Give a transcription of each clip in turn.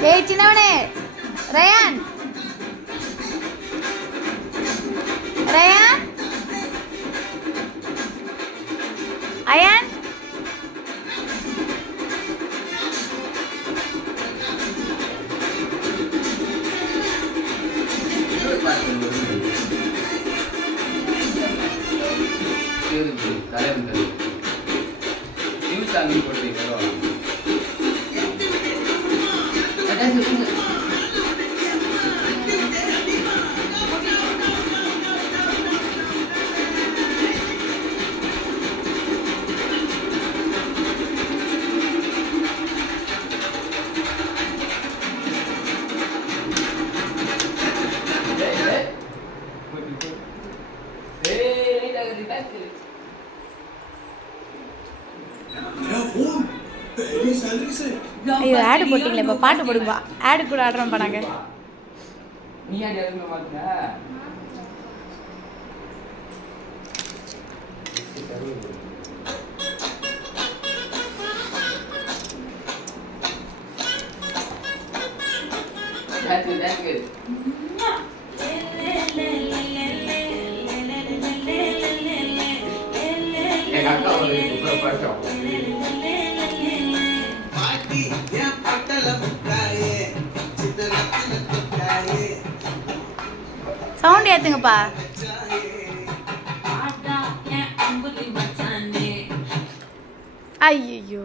Hey, Chinavane, Ryan, Ryan, Ayan. ஐயோ ஆடு போட்டிங்களே இப்போ பாட்டு போடுங்க ஆடு கூட ஆடுறோம் பண்ணாங்க நீ ஆடி அதுல மாத்துங்க That's good. Ya kakak boleh buka pasang. Sound ஏத்துங்கப்பா. ஐயோ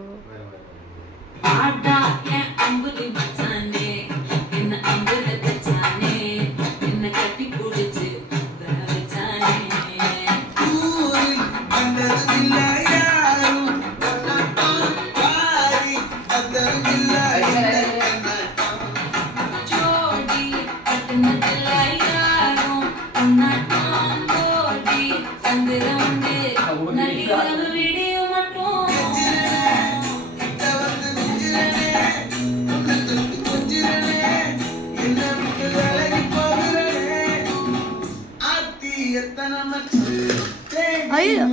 ஐயோ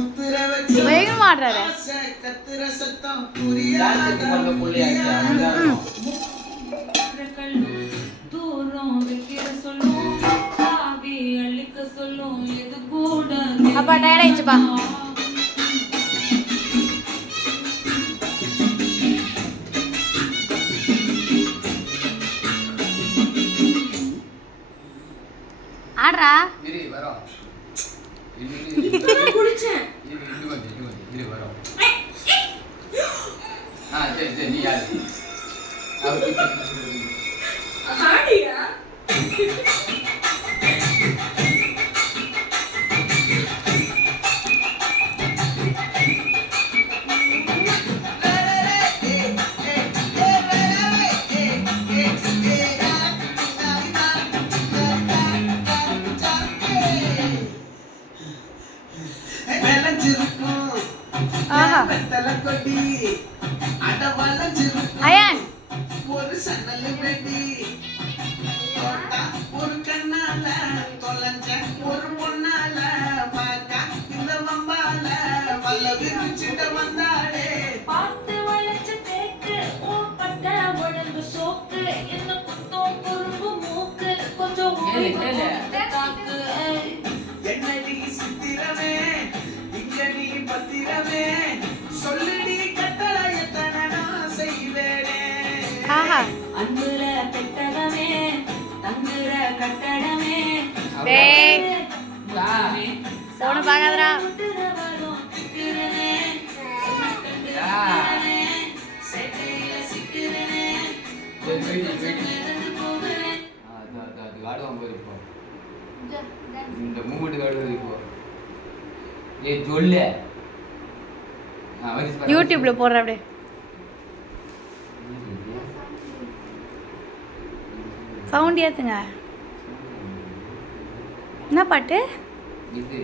வேகம் ஆடுறாரு. அப்பா டயர்ட் ஆயிடுச்சுப்பா. ஆடுறா குளிச்சேன் இது வரும். சரி நீ யாரு ஆடியா Ayan. பார்த்து வளைச்சு தேக்கு ஓ பட்ட உடம்பு சோக்கு என்ன குத்தம் குறும்பு மூக்கு கொஞ்சம் கேளு, கேளு. தாக்கு என்னடி சித்திரமே இங்க நீ பத்திரமே சொல்லுடி கட்டளையத்தனை நான் செய்வேனே. ஆஹா அன்புல பெட்டகமே தங்குற கட்டடமே டேய் வா. போன பாக்காதடா சரி, வெயிட், வெயிட். அது ஆடுவான் போது இப்போ. இந்த மூமெண்ட் ஆடுவது இப்போ. ஏய் சொல்லு. யூடியூப்ல போடுற அப்படியே சவுண்ட் ஏத்துங்க. என்ன பாட்டு? இது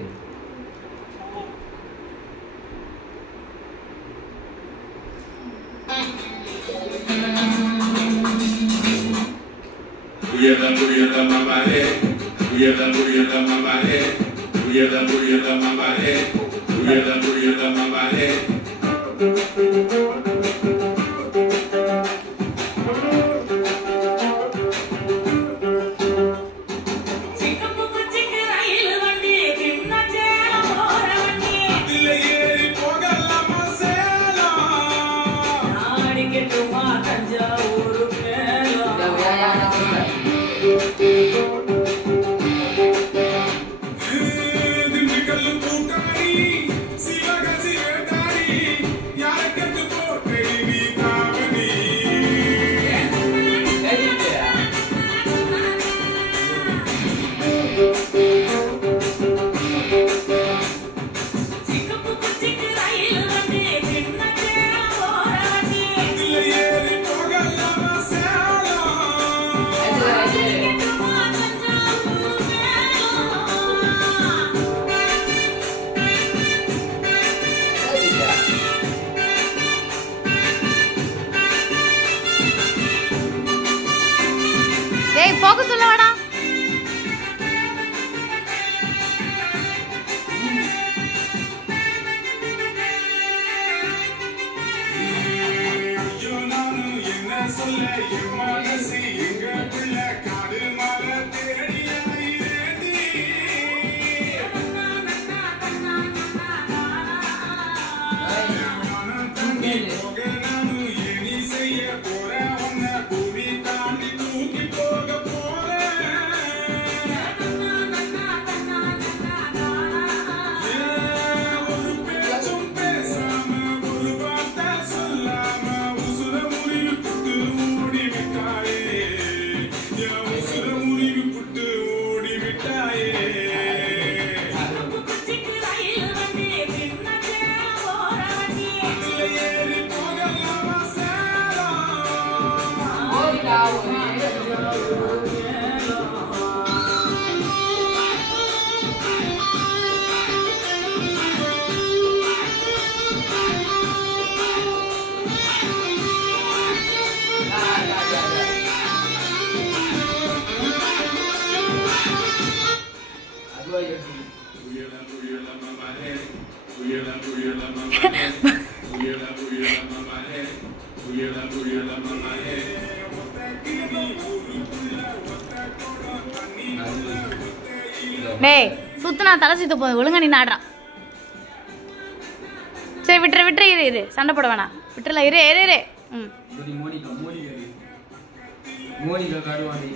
டேய் ஃபோக்கஸ் சொல்ல வாடா. டேய் சுத்துனா தலை சுத்த போகுது. ஒழுங்கா நீ நாடுறான். சரி விட்டுரு இரு சண்டை போட வேணாம். விட்டுறல இரு. ம் மோனிகா காடுவாடி